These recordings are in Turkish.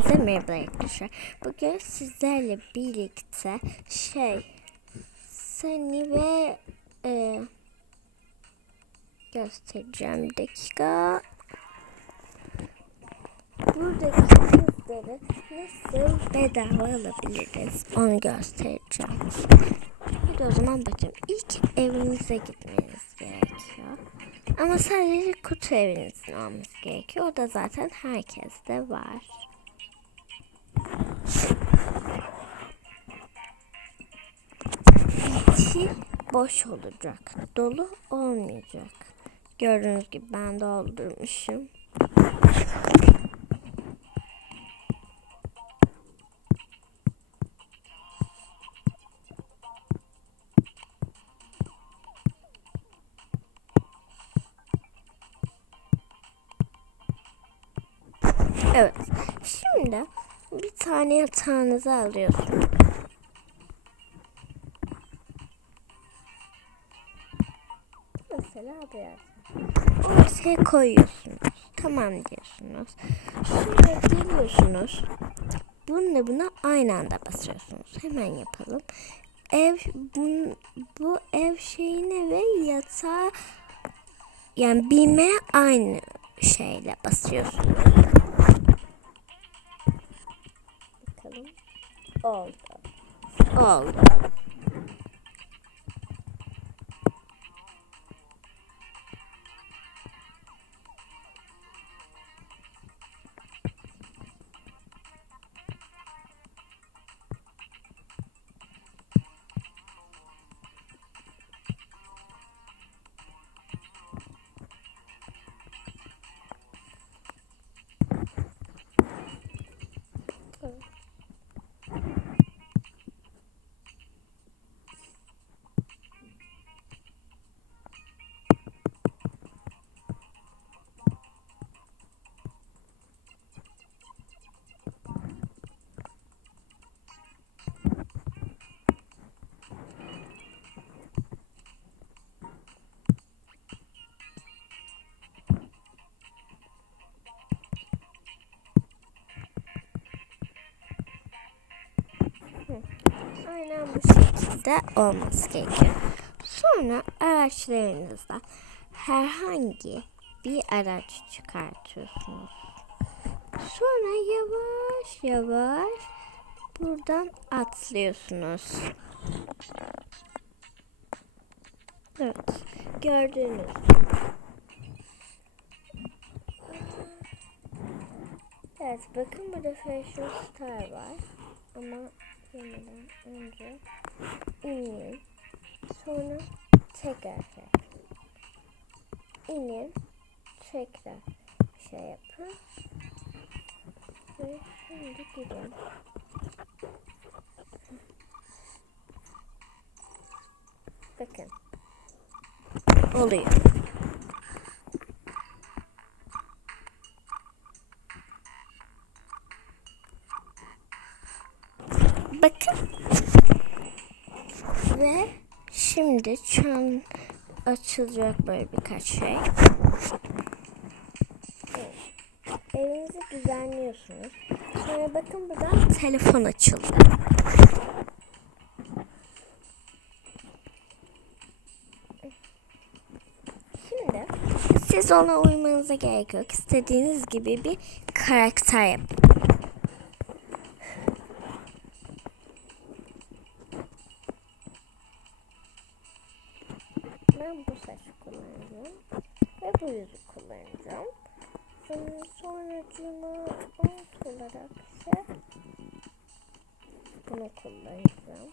Hepinize merhaba arkadaşlar. Bugün sizlerle birlikte şey Seni ve e, göstereceğim dakika. Buradaki kızları nasıl bedava alabiliriz onu göstereceğim. Hadi o zaman bakayım. İlk evinize gitmeniz gerekiyor. Ama sadece kutu evinizin olması gerekiyor. O da zaten herkeste var. İçi boş olacak. Dolu olmayacak. Gördüğünüz gibi ben doldurmuşum. Evet. Şimdi bir tane yatağınızı alıyorsunuz. Mesela bu yatak. Ortaya koyuyorsunuz. Tamam diyorsunuz. Sonra geliyorsunuz. Bununla buna aynı anda basıyorsunuz. Hemen yapalım. Ev bu, bu ev şeyine ve yatağa yani bilmeye aynı şeyle basıyorsunuz. Oldu. Oldu. Aynen bu şekilde olması gerekiyor. Sonra araçlarınızda herhangi bir araç çıkartıyorsunuz. Sonra yavaş yavaş buradan atlıyorsunuz. Evet. Gördüğünüz Evet bakın burada Fashion Star var. Ama yemeden önce inin. Sonra tekrar şey. İnin. Tekrar şey yapın. Ve şimdi gidin. Bakın. Oluyor. Bakın. Ve şimdi şu an açılacak böyle birkaç şey. Evet. Evinizi düzenliyorsunuz. Sonra bakın buradan telefon açıldı. Şimdi siz ona uymanıza gerek yok. İstediğiniz gibi bir karakter yapın. Ben bu saç kullanacağım. Ve bu yüzü kullanacağım. Sonra sonracığıma alt olarak ise bunu kullanacağım.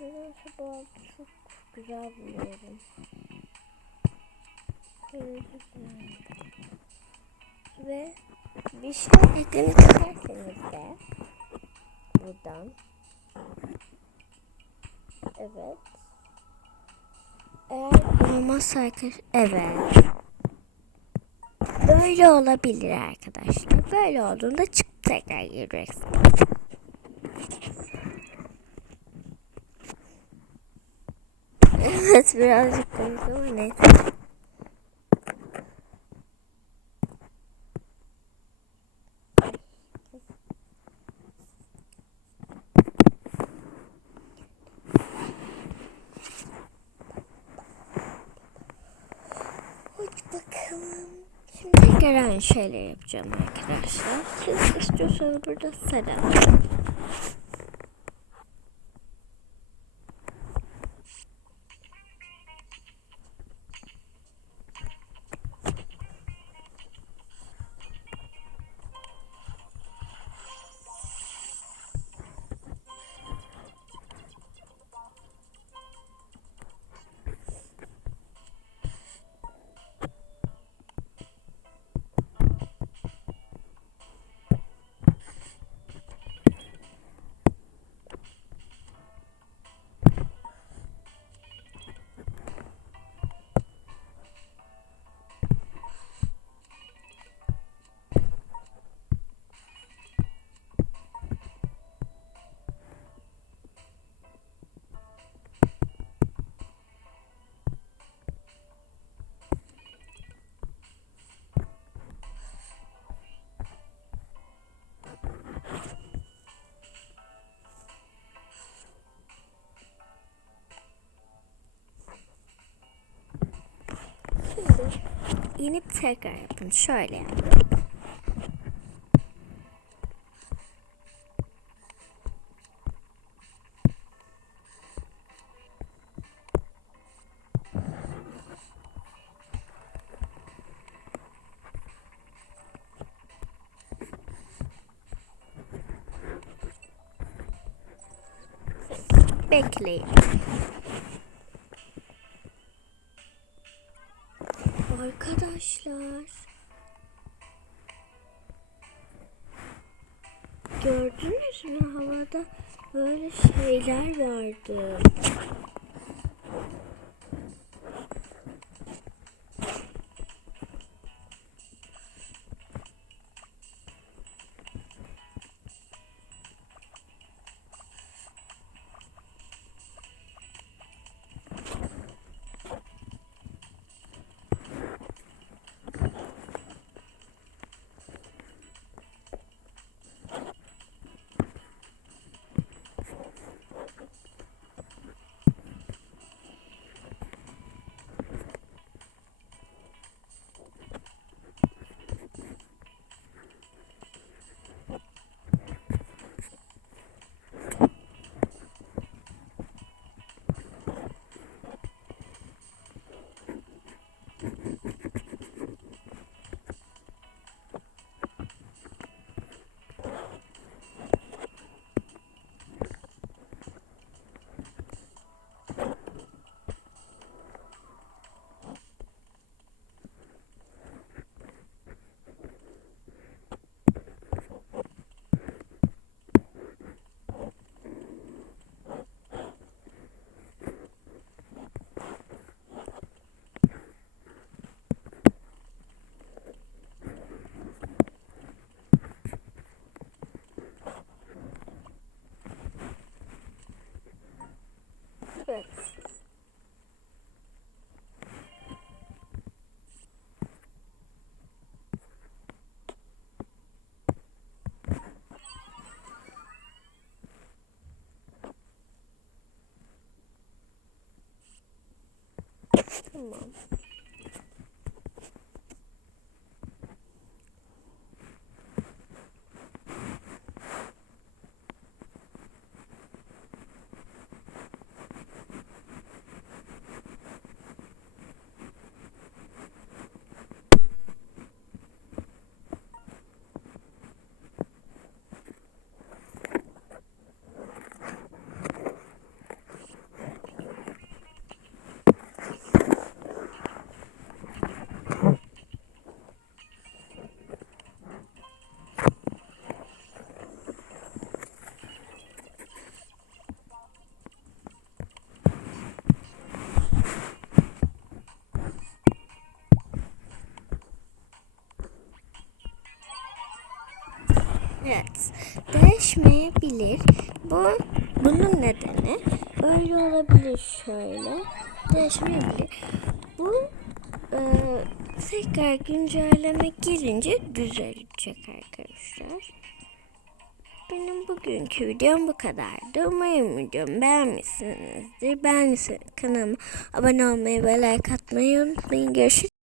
Nedense bu altı çok güzel buluyorum. Ve bir şey eklemek isterseniz de buradan evet eğer olmazsa arkadaş evet. Böyle olabilir arkadaşlar. Böyle olduğunda çık tekrar gireceksin. evet birazcık komik ama neyse. Aynı şeyleri yapacağım arkadaşlar. Siz istiyorsanız burada saralım. İnip tekrar yapın. Şöyle yapın. Bekleyin. Gördünüz mü havada böyle şeyler vardı. Evet. Tamam. Evet. Değişmeyebilir. Bu bunun nedeni böyle olabilir şöyle. Değişmeyebilir. Bu e, tekrar güncelleme gelince düzelecek arkadaşlar. Benim bugünkü videom bu kadardı. Umarım videomu beğenmişsinizdir. Beğendiyseniz kanalıma abone olmayı ve like atmayı unutmayın. Görüşürüz.